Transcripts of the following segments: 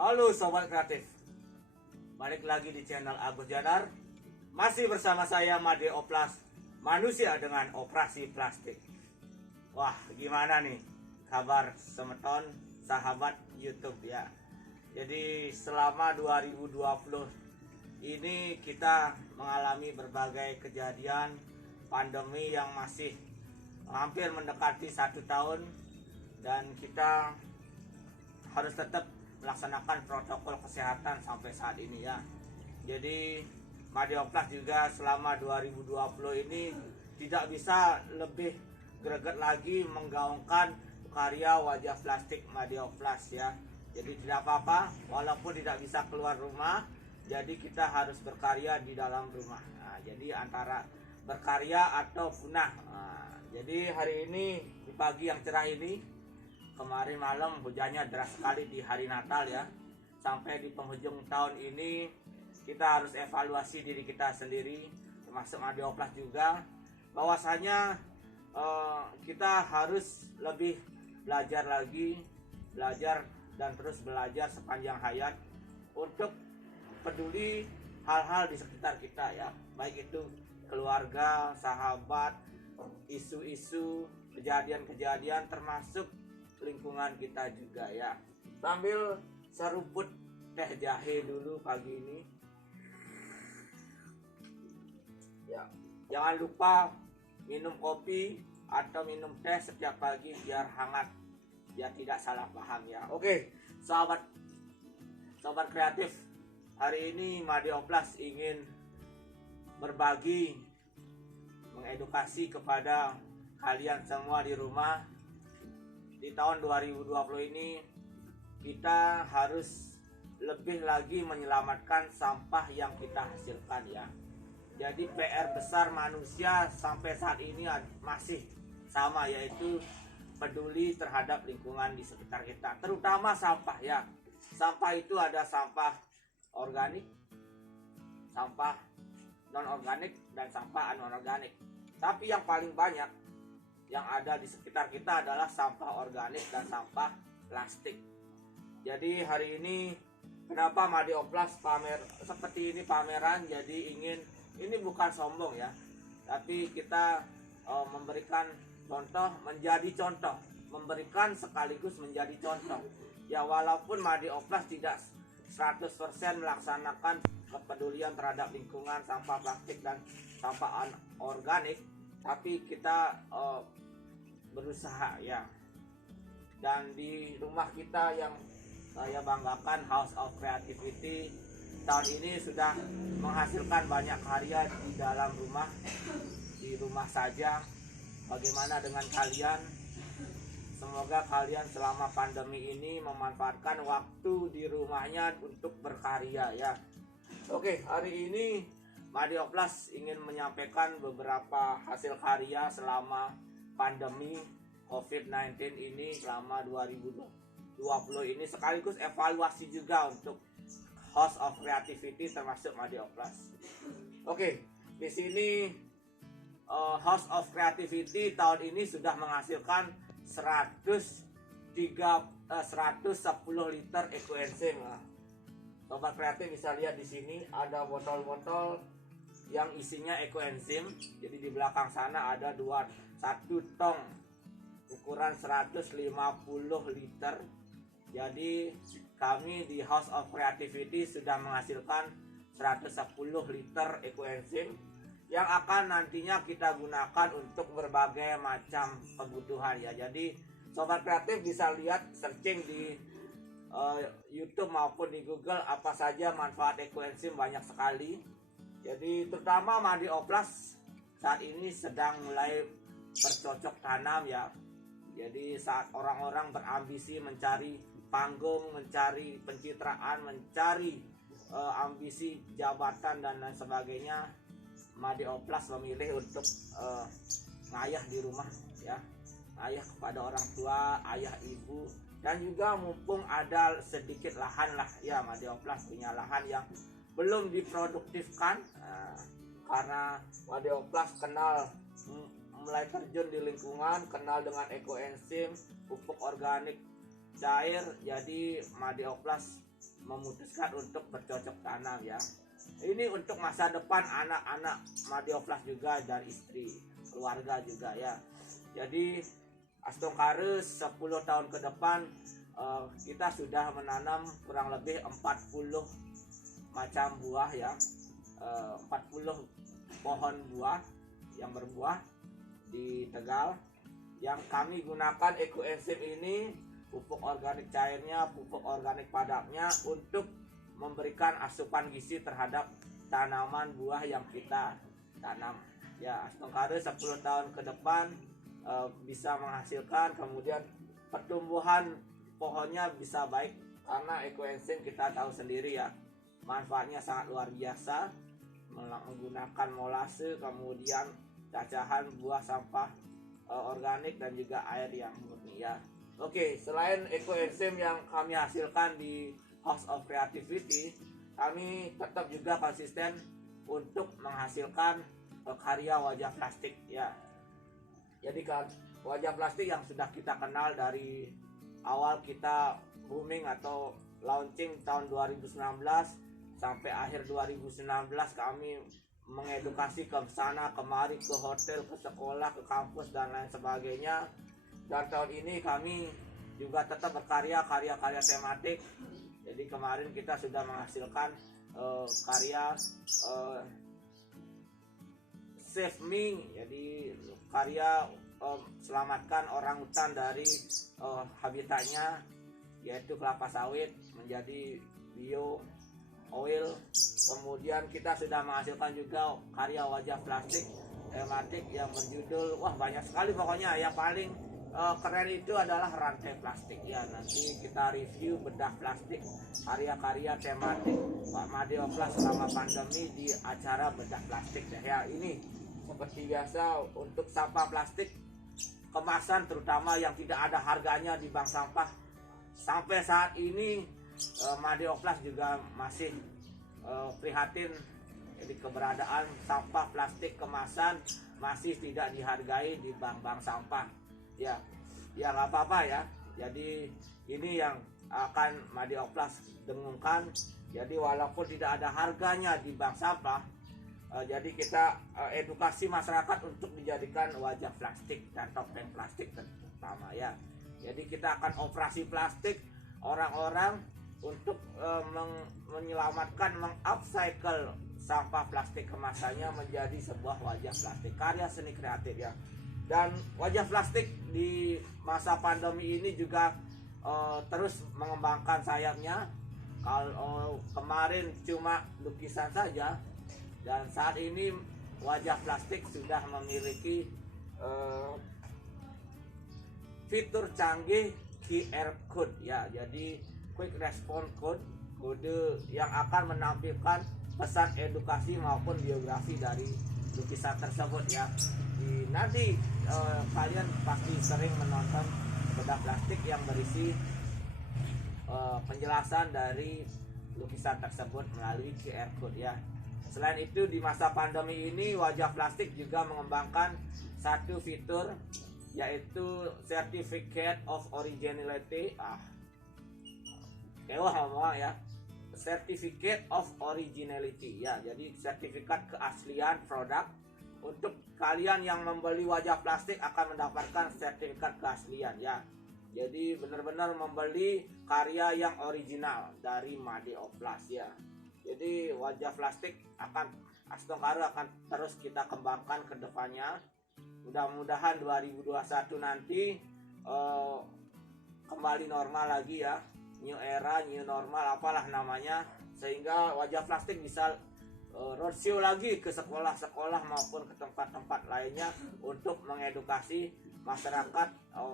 Halo Sobat Kreatif, balik lagi di channel Agus Janar. Masih bersama saya Made Oplas, manusia dengan operasi plastik. Wah, gimana nih kabar semeton sahabat YouTube ya. Jadi selama 2020 ini kita mengalami berbagai kejadian pandemi yang masih hampir mendekati 1 tahun, dan kita harus tetap melaksanakan protokol kesehatan sampai saat ini ya. Jadi Made Oplas juga selama 2020 ini tidak bisa lebih greget lagi menggaungkan karya wajah plastik Made Oplas ya. Jadi tidak apa-apa walaupun tidak bisa keluar rumah, jadi kita harus berkarya di dalam rumah. Nah, jadi antara berkarya atau punah. Nah, jadi hari ini di pagi yang cerah ini, kemarin malam hujannya deras sekali di hari Natal ya. Sampai di penghujung tahun ini kita harus evaluasi diri kita sendiri, termasuk Made Oplas juga, bahwasanya kita harus lebih belajar lagi, belajar dan terus belajar sepanjang hayat untuk peduli hal-hal di sekitar kita ya, baik itu keluarga, sahabat, isu-isu, kejadian-kejadian, termasuk lingkungan kita juga ya. Sambil seruput teh jahe dulu pagi ini ya. Jangan lupa minum kopi atau minum teh setiap pagi biar hangat, biar tidak salah paham ya. Oke sahabat kreatif, hari ini Made Oplas ingin berbagi, mengedukasi kepada kalian semua di rumah. Di tahun 2020 ini kita harus lebih lagi menyelamatkan sampah yang kita hasilkan ya. Jadi PR besar manusia sampai saat ini masih sama, yaitu peduli terhadap lingkungan di sekitar kita, terutama sampah ya. Sampah itu ada sampah organik, sampah non organik, dan sampah anorganik. Tapi yang paling banyak yang ada di sekitar kita adalah sampah organik dan sampah plastik. Jadi hari ini kenapa Made Oplas pamer seperti ini, pameran, jadi ini bukan sombong ya, tapi kita memberikan contoh, menjadi contoh, memberikan sekaligus menjadi contoh ya. Walaupun Made Oplas tidak 100% melaksanakan kepedulian terhadap lingkungan, sampah plastik dan sampah anorganik, tapi kita berusaha ya. Dan di rumah kita yang saya banggakan, House of Creativity, tahun ini sudah menghasilkan banyak karya di dalam rumah, di rumah saja. Bagaimana dengan kalian? Semoga kalian selama pandemi ini memanfaatkan waktu di rumahnya untuk berkarya ya. Oke, hari ini Made Oplas ingin menyampaikan beberapa hasil karya selama pandemi COVID-19 ini, selama 2020 ini, sekaligus evaluasi juga untuk House of Creativity termasuk Made Oplas. Oke, di sini House of Creativity tahun ini sudah menghasilkan 110 liter ekoenzim. Sobat kreatif bisa lihat di sini ada botol-botol yang isinya ekoenzim. Jadi di belakang sana ada 1 tong ukuran 150 liter. Jadi kami di House of Creativity sudah menghasilkan 110 liter ekoenzim yang akan nantinya kita gunakan untuk berbagai macam kebutuhan ya. Jadi sobat kreatif bisa lihat, searching di YouTube maupun di Google, apa saja manfaat ekoenzim, banyak sekali. Jadi terutama Made Oplas saat ini sedang mulai bercocok tanam ya. Jadi saat orang-orang berambisi mencari panggung, mencari pencitraan, mencari ambisi jabatan dan lain sebagainya, Made Oplas memilih untuk ngayah di rumah ya, ngayah kepada orang tua, ayah ibu, dan juga mumpung ada sedikit lahan lah ya. Made Oplas punya lahan yang belum diproduktifkan, karena Made Oplas kenal mulai terjun di lingkungan, kenal dengan ekoenzim, pupuk organik cair. Jadi Made Oplas memutuskan untuk bercocok tanam ya. Ini untuk masa depan anak-anak Madioplas juga dan istri, keluarga juga ya. Jadi Astongkares 10 tahun ke depan kita sudah menanam kurang lebih 40 macam buah ya, 40 pohon buah yang berbuah di Tegal. Yang kami gunakan ekoenzim ini, pupuk organik cairnya, pupuk organik padatnya, untuk memberikan asupan gizi terhadap tanaman buah yang kita tanam ya. Astongkares 10 tahun ke depan bisa menghasilkan, kemudian pertumbuhan pohonnya bisa baik karena ekoenzim kita tahu sendiri ya, manfaatnya sangat luar biasa, menggunakan molase, kemudian cacahan buah sampah organik dan juga air yang murni ya. Oke, selain ekoenzim yang kami hasilkan di House of Creativity, kami tetap juga konsisten untuk menghasilkan karya wajah plastik ya. Jadi kan wajah plastik yang sudah kita kenal dari awal kita booming atau launching tahun 2019 sampai akhir 2019, kami mengedukasi ke sana kemari, ke hotel, ke sekolah, ke kampus dan lain sebagainya. Dan tahun ini kami juga tetap berkarya karya-karya tematik. Jadi kemarin kita sudah menghasilkan karya Save Me, jadi karya selamatkan orangutan dari habitatnya yaitu kelapa sawit menjadi bio oil. Kemudian kita sudah menghasilkan juga karya wajah plastik tematik yang berjudul, wah banyak sekali pokoknya. Yang paling keren itu adalah rantai plastik ya. Nanti kita review bedah plastik, karya-karya tematik Pak Madioplas selama pandemi di acara bedah plastik ya. Ini seperti biasa untuk sampah plastik kemasan terutama yang tidak ada harganya di bank sampah. Sampai saat ini Madioplas juga masih prihatin, jadi keberadaan sampah plastik kemasan masih tidak dihargai di bank-bank sampah ya. Ya nggak apa-apa ya. Jadi ini yang akan Madioplas dengungkan. Jadi walaupun tidak ada harganya di bank sampah, jadi kita edukasi masyarakat untuk dijadikan wajah plastik dan topeng plastik terutama ya. Jadi kita akan operasi plastik orang-orang untuk menyelamatkan, mengupcycle sampah plastik kemasannya menjadi sebuah wajah plastik, karya seni kreatif ya. Dan wajah plastik di masa pandemi ini juga terus mengembangkan sayapnya. Kalau kemarin cuma lukisan saja, dan saat ini wajah plastik sudah memiliki fitur canggih QR code ya. Jadi quick response code, kode yang akan menampilkan pesan edukasi maupun biografi dari lukisan tersebut ya. Nanti kalian pasti sering menonton bedah plastik yang berisi penjelasan dari lukisan tersebut melalui QR code ya. Selain itu di masa pandemi ini wajah plastik juga mengembangkan satu fitur yaitu Certificate of Originality. Ngomong ya. Certificate of Originality ya. Jadi sertifikat keaslian produk. Untuk kalian yang membeli wajah plastik akan mendapatkan sertifikat keaslian ya. Jadi benar-benar membeli karya yang original dari Madioplas ya. Jadi wajah plastik Astongkares akan terus kita kembangkan ke depannya. Mudah-mudahan 2021 nanti kembali normal lagi ya. New era, new normal, apalah namanya. Sehingga wajah plastik bisa roadshow lagi ke sekolah-sekolah maupun ke tempat-tempat lainnya untuk mengedukasi masyarakat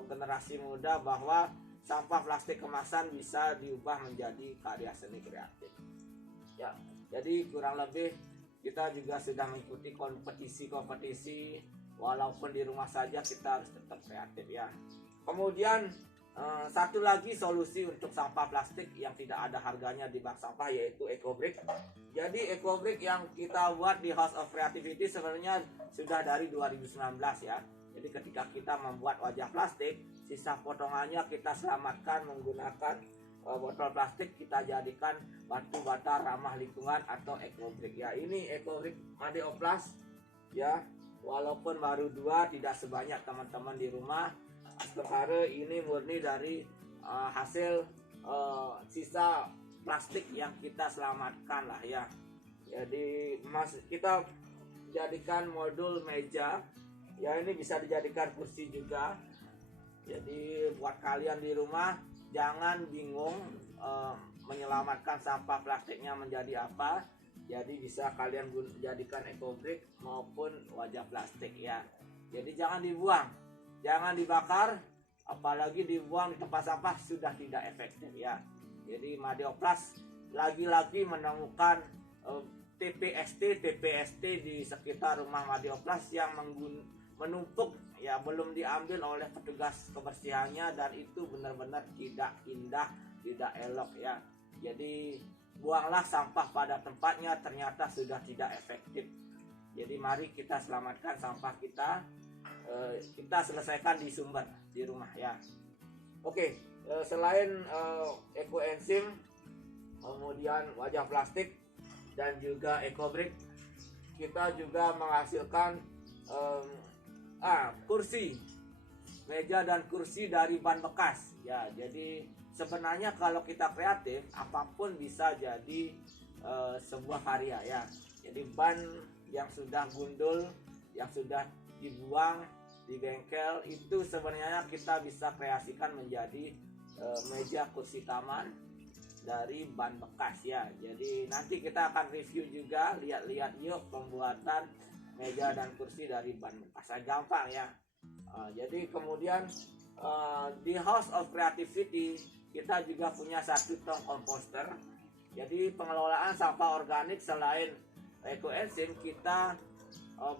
generasi muda bahwa sampah plastik kemasan bisa diubah menjadi karya seni kreatif. Ya, jadi kurang lebih kita juga sudah mengikuti kompetisi-kompetisi, walaupun di rumah saja kita harus tetap kreatif ya. Kemudian satu lagi solusi untuk sampah plastik yang tidak ada harganya di bank sampah yaitu EcoBrick. Jadi EcoBrick yang kita buat di House of Creativity sebenarnya sudah dari 2019 ya. Jadi ketika kita membuat wajah plastik, sisa potongannya kita selamatkan menggunakan botol plastik kita jadikan batu bata ramah lingkungan atau ecobrick ya. Ini ecobrick Madeoplas ya, walaupun baru 2 tidak sebanyak teman-teman di rumah. Sekarang ini murni dari hasil sisa plastik yang kita selamatkan lah ya. Jadi kita jadikan modul meja ya, ini bisa dijadikan kursi juga. Jadi buat kalian di rumah jangan bingung menyelamatkan sampah plastiknya menjadi apa. Jadi bisa kalian jadikan ecobrick maupun wajah plastik ya. Jadi jangan dibuang, jangan dibakar, apalagi dibuang di tempat sampah sudah tidak efektif ya. Jadi Madeoplas lagi-lagi menemukan TPST di sekitar rumah Madeoplas yang menumpuk ya, belum diambil oleh petugas kebersihannya, dan itu benar-benar tidak indah, tidak elok ya. Jadi buanglah sampah pada tempatnya, ternyata sudah tidak efektif. Jadi mari kita selamatkan sampah kita, kita selesaikan di sumber di rumah ya. Oke, selain ekoenzim, kemudian wajah plastik dan juga ecobrick, kita juga menghasilkan kursi, meja dan kursi dari ban bekas ya. Jadi sebenarnya kalau kita kreatif, apapun bisa jadi sebuah karya ya. Jadi ban yang sudah gundul, yang sudah dibuang di bengkel, itu sebenarnya kita bisa kreasikan menjadi meja kursi taman dari ban bekas ya. Jadi nanti kita akan review juga, lihat-lihat yuk pembuatan meja dan kursi dari ban bekas, gampang ya. Jadi kemudian di House of Creativity kita juga punya 1 tong komposter. Jadi pengelolaan sampah organik selain ekoenzim, kita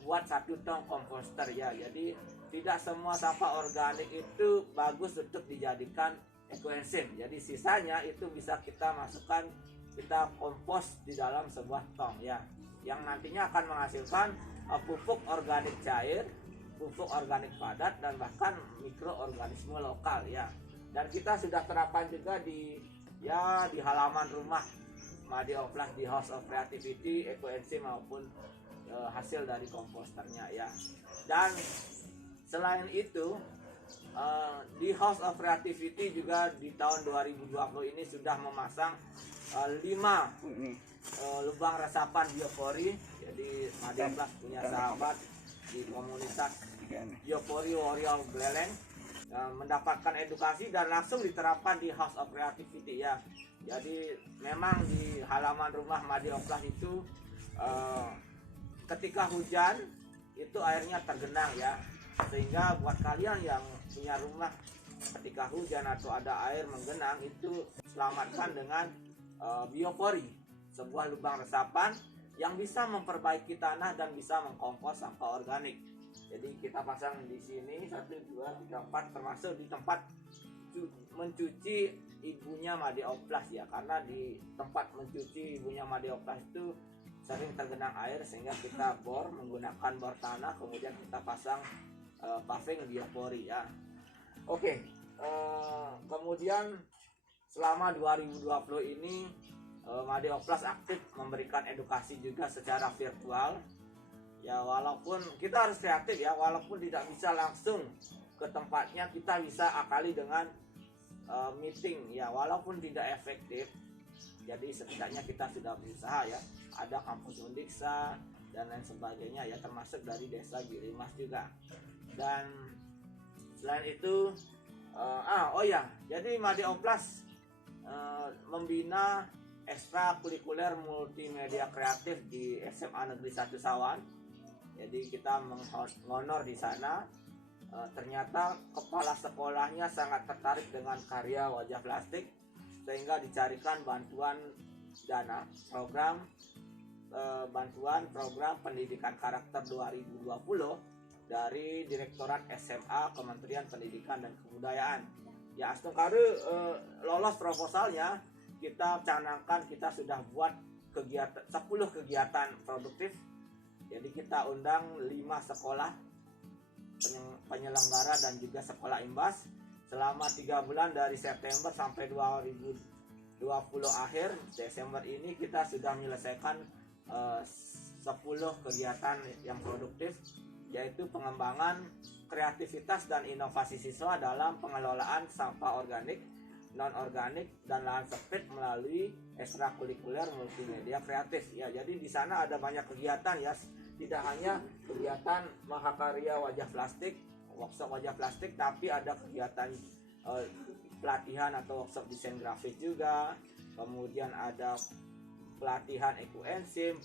buat 1 tong komposter ya. Jadi tidak semua sampah organik itu bagus untuk dijadikan ekoenzim. Jadi sisanya itu bisa kita masukkan, kita kompos di dalam sebuah tong ya, yang nantinya akan menghasilkan pupuk organik cair, pupuk organik padat, dan bahkan mikroorganisme lokal ya. Dan kita sudah terapkan juga di halaman rumah Madeoplas, di House of Creativity, ekoenzim maupun hasil dari komposternya ya. Dan selain itu di House of Creativity juga di tahun 2020 ini sudah memasang 5 lubang resapan biopori. Jadi Madeoplas punya sahabat di komunitas Biopori Warrior Beleng, mendapatkan edukasi dan langsung diterapkan di House of Creativity ya. Jadi memang di halaman rumah Madeoplas itu ketika hujan itu airnya tergenang ya, sehingga buat kalian yang punya rumah ketika hujan atau ada air menggenang, itu selamatkan dengan biopori, sebuah lubang resapan yang bisa memperbaiki tanah dan bisa mengkompos sampah organik. Jadi kita pasang di sini 1, 2, 3, 4, termasuk di tempat mencuci ibunya Madeoplas ya, karena di tempat mencuci ibunya Madeoplas itu sering tergenang air, sehingga kita bor menggunakan bor tanah, kemudian kita pasang paving biopori ya. Oke, kemudian selama 2020 ini Madeoplas aktif memberikan edukasi juga secara virtual ya. Walaupun kita harus kreatif ya, walaupun tidak bisa langsung ke tempatnya, kita bisa akali dengan meeting ya, walaupun tidak efektif. Jadi setidaknya kita sudah berusaha ya. Ada kampus Undiksa dan lain sebagainya ya, termasuk dari desa Girimas juga. Dan selain itu jadi Madeoplas membina ekstrakurikuler multimedia kreatif di SMA Negeri 1 Sawan. Jadi kita menghonor di sana. Ternyata kepala sekolahnya sangat tertarik dengan karya wajah plastik, sehingga dicarikan bantuan dana bantuan program pendidikan karakter 2020 dari Direktorat SMA Kementerian Pendidikan dan Kebudayaan. Ya, Astungkaru lolos proposalnya. Kita canangkan, kita sudah buat 10 kegiatan produktif. Jadi kita undang 5 sekolah penyelenggara dan juga sekolah imbas selama 3 bulan dari September sampai akhir Desember ini kita sudah menyelesaikan 10 kegiatan yang produktif, yaitu pengembangan kreativitas dan inovasi siswa dalam pengelolaan sampah organik, non-organik, dan lahan sempit melalui ekstrakurikuler multimedia kreatif. Ya, jadi di sana ada banyak kegiatan ya, tidak hanya kegiatan mahakarya wajah plastik, workshop wajah plastik, tapi ada kegiatan pelatihan atau workshop desain grafis juga, kemudian ada pelatihan ekoenzim,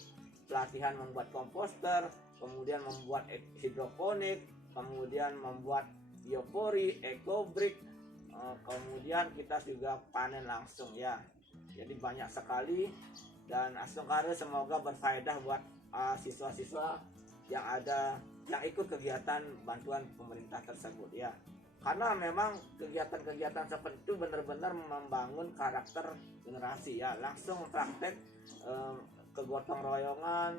pelatihan membuat komposter, kemudian membuat hidroponik, kemudian membuat biopori, ekobrik, kemudian kita juga panen langsung ya. Jadi banyak sekali, dan Astungkare semoga berfaedah buat siswa-siswa yang ikut kegiatan bantuan pemerintah tersebut ya. Karena memang kegiatan-kegiatan seperti itu benar-benar membangun karakter generasi ya, langsung praktek kegotong royongan,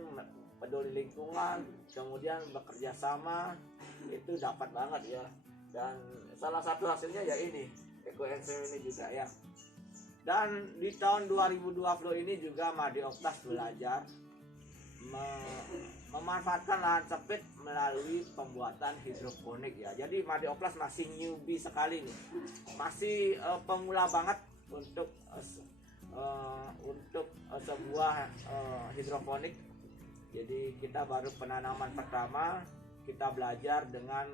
peduli lingkungan, kemudian bekerja sama, itu dapat banget ya. Dan salah satu hasilnya ya ini ekoenzim ini juga ya. Dan di tahun 2020 ini juga Madioplas belajar memanfaatkan lahan sempit melalui pembuatan hidroponik ya. Jadi Madioplas masih newbie sekali nih, masih pemula banget untuk sebuah hidroponik. Jadi kita baru penanaman pertama, kita belajar dengan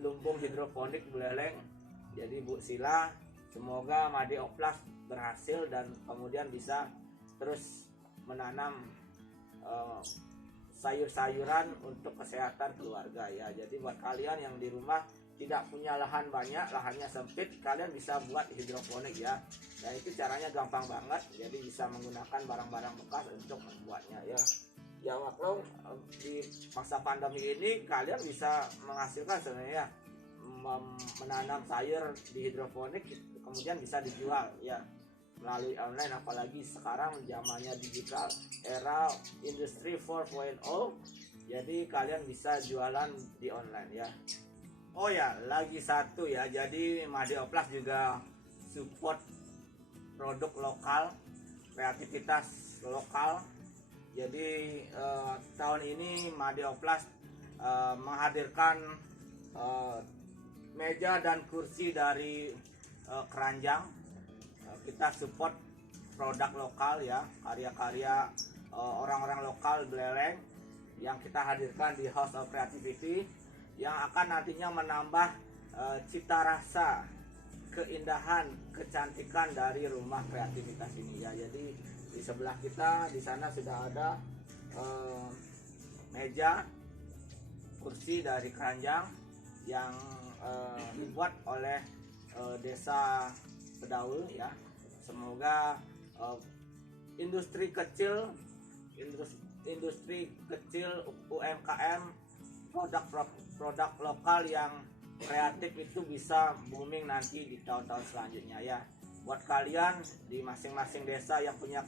lumbung hidroponik buleleng. Jadi Bu Sila, semoga Madioplas berhasil dan kemudian bisa terus menanam sayur-sayuran untuk kesehatan keluarga ya. Jadi buat kalian yang di rumah tidak punya lahan banyak, lahannya sempit, kalian bisa buat hidroponik ya. Dan itu caranya gampang banget, jadi bisa menggunakan barang-barang bekas untuk membuatnya ya. Ya maklum, di masa pandemi ini kalian bisa menghasilkan sebenarnya menanam sayur di hidroponik, kemudian bisa dijual ya melalui online, apalagi sekarang zamannya digital, era industri 4.0, jadi kalian bisa jualan di online ya. Oh ya, lagi satu ya, jadi Madioplas juga support produk lokal, kreativitas lokal. Jadi tahun ini Madioplas menghadirkan meja dan kursi dari keranjang. Kita support produk lokal ya, karya-karya orang-orang lokal Buleleng yang kita hadirkan di House of Creativity, yang akan nantinya menambah cita rasa, keindahan, kecantikan dari rumah kreativitas ini ya. Jadi di sebelah kita di sana sudah ada meja, kursi dari keranjang yang dibuat oleh Desa Pedaul ya. Semoga industri kecil UMKM, produk lokal yang kreatif itu bisa booming nanti di tahun-tahun selanjutnya ya. Buat kalian di masing-masing desa yang punya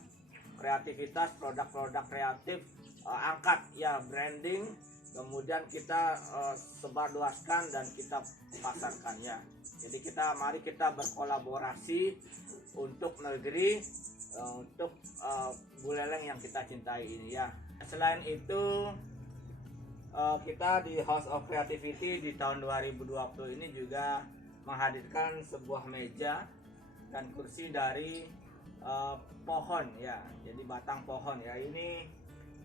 kreativitas, produk-produk kreatif, angkat ya, branding, kemudian kita sebarluaskan dan kita pasarkan ya. Jadi mari kita berkolaborasi untuk negeri, untuk Buleleng yang kita cintai ini ya. Selain itu kita di House of Creativity di tahun 2020 ini juga menghadirkan sebuah meja dan kursi dari pohon ya. Jadi batang pohon ya. Ini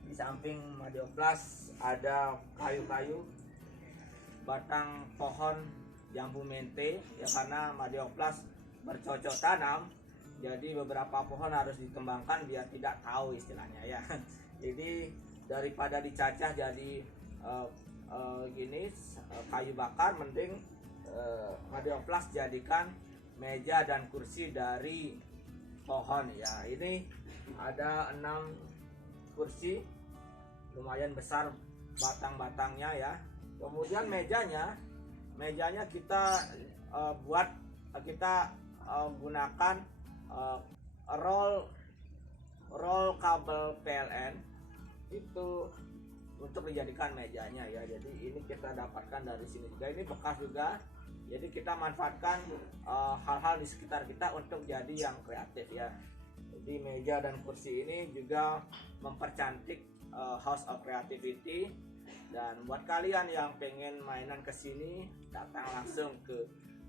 di samping Madioplas ada kayu-kayu batang pohon jambu mente ya, karena Madioplas bercocok tanam, jadi beberapa pohon harus dikembangkan biar tidak tahu istilahnya ya. Jadi daripada dicacah jadi kayu bakar, mending Madioplas jadikan meja dan kursi dari pohon ya. Ini ada 6 kursi, lumayan besar batang-batangnya ya. Kemudian mejanya kita gunakan roll kabel PLN itu untuk dijadikan mejanya ya. Jadi ini kita dapatkan dari sini juga, ini bekas juga Jadi kita manfaatkan hal-hal di sekitar kita untuk jadi yang kreatif ya. Jadi meja dan kursi ini juga mempercantik House of Creativity. Dan buat kalian yang pengen mainan ke sini, datang langsung ke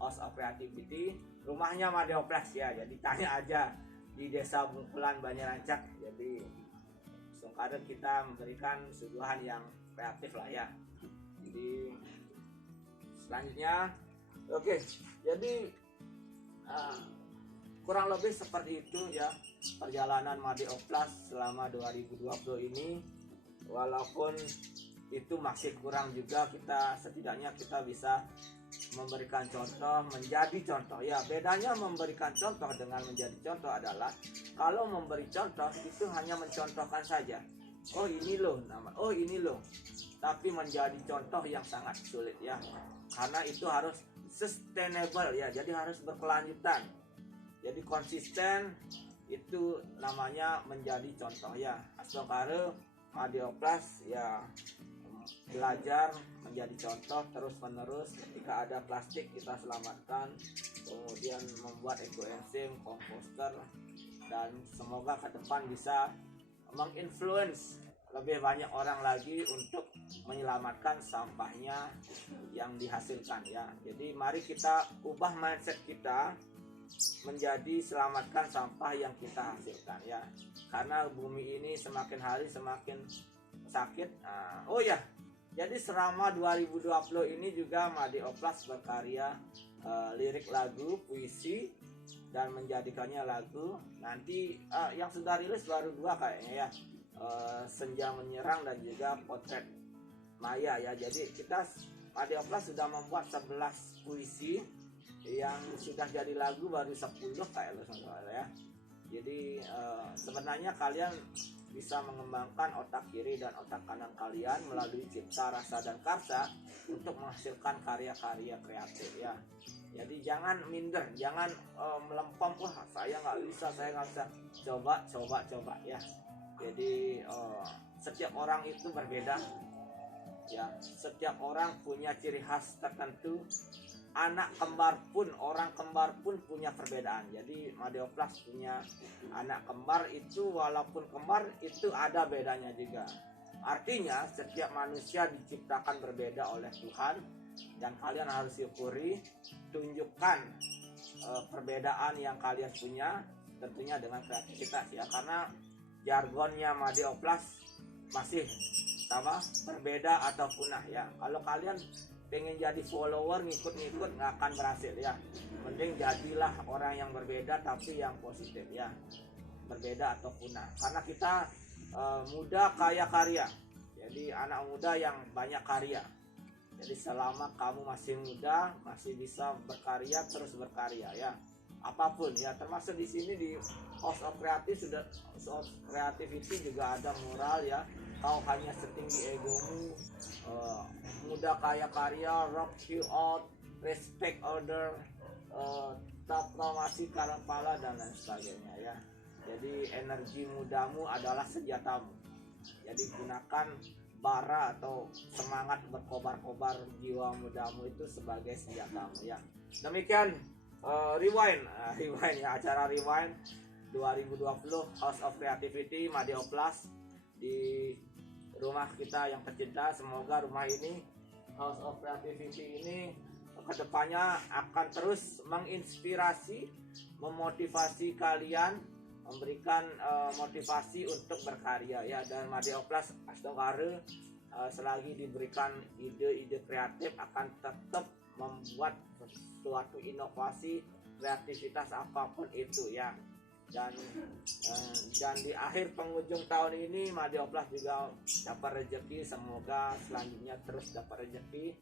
House of Creativity. Rumahnya Madeoplex ya. Jadi tanya aja di Desa Bungkulan Banyarancak. Jadi kadang kita memberikan suguhan yang kreatif lah ya. Jadi selanjutnya, oke, jadi kurang lebih seperti itu ya perjalanan Madeoplex selama 2020 ini. Walaupun itu masih kurang juga, kita setidaknya kita bisa memberikan contoh, menjadi contoh ya. Bedanya memberikan contoh dengan menjadi contoh adalah kalau memberi contoh itu hanya mencontohkan saja, oh ini loh nama, oh ini loh, tapi menjadi contoh yang sangat sulit ya, karena itu harus sustainable ya, jadi harus berkelanjutan, jadi konsisten, itu namanya menjadi contoh ya. Astokare Madeoplex ya, belajar menjadi contoh terus menerus. Ketika ada plastik kita selamatkan, kemudian membuat ekoenzim, komposter, dan semoga ke depan bisa menginfluence lebih banyak orang lagi untuk menyelamatkan sampahnya yang dihasilkan ya. Jadi mari kita ubah mindset kita menjadi selamatkan sampah yang kita hasilkan ya, karena bumi ini semakin hari semakin sakit. Oh ya, jadi selama 2020 ini juga Madeoplex berkarya lirik lagu, puisi, dan menjadikannya lagu. Nanti yang sudah rilis baru 2 kayaknya ya, Senja Menyerang dan juga Potret Maya ya. Jadi kita Madeoplex sudah membuat 11 puisi, yang sudah jadi lagu baru 10 kayak lo ya. Jadi sebenarnya kalian bisa mengembangkan otak kiri dan otak kanan kalian melalui cipta, rasa, dan karsa untuk menghasilkan karya-karya kreatif ya. Jadi jangan minder, jangan melempem, wah saya nggak bisa. Coba ya. Jadi setiap orang itu berbeda ya, setiap orang punya ciri khas tertentu. Anak kembar pun, orang kembar pun punya perbedaan. Jadi Madeoplex punya anak kembar itu, walaupun kembar itu ada bedanya juga. Artinya setiap manusia diciptakan berbeda oleh Tuhan, dan kalian harus syukuri, tunjukkan perbedaan yang kalian punya, tentunya dengan kreativitas ya. Karena jargonnya Madeoplex masih sama, berbeda atau punah ya. Kalau kalian pengen jadi follower, ngikut-ngikut, nggak akan berhasil ya. Mending jadilah orang yang berbeda tapi yang positif ya, berbeda atau punah. Karena kita muda kaya karya, jadi anak muda yang banyak karya. Jadi selama kamu masih muda, masih bisa berkarya, terus berkarya ya, apapun ya. Termasuk di sini di House of Creativity juga ada mural ya. Kau hanya setinggi egomu, muda kaya karya, rock you out, respect order, tak promasi kepala, dan lain sebagainya ya. Jadi energi mudamu adalah senjatamu. Jadi gunakan bara atau semangat berkobar-kobar jiwa mudamu itu sebagai senjatamu ya. Demikian Rewind ya, acara Rewind 2020 House of Creativity Madeoplex di rumah kita yang tercinta. Semoga rumah ini, House of Creativity ini, kedepannya akan terus menginspirasi, memotivasi kalian, memberikan motivasi untuk berkarya ya. Dan Madeoplex Astokare selagi diberikan ide-ide kreatif akan tetap membuat suatu inovasi, kreativitas apapun itu ya. Dan di akhir penghujung tahun ini Madeoplex juga dapat rezeki. Semoga selanjutnya terus dapat rezeki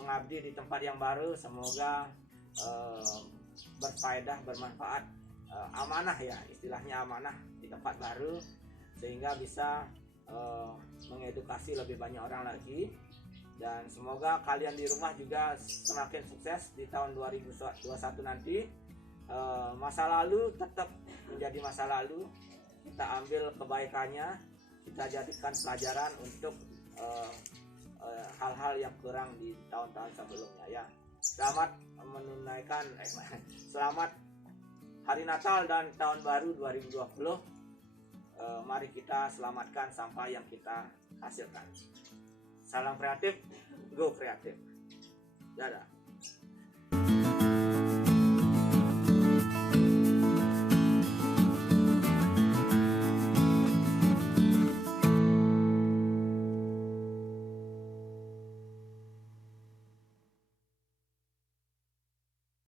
mengabdi di tempat yang baru. Semoga berfaedah, bermanfaat, amanah ya, istilahnya amanah di tempat baru, sehingga bisa mengedukasi lebih banyak orang lagi. Dan semoga kalian di rumah juga semakin sukses di tahun 2021 nanti. Masa lalu tetap menjadi masa lalu, kita ambil kebaikannya, kita jadikan pelajaran untuk hal-hal yang kurang di tahun-tahun sebelumnya ya. Selamat menunaikan selamat Hari Natal dan Tahun Baru 2020. Mari kita selamatkan sampah yang kita hasilkan. Salam kreatif, go kreatif. Dadah.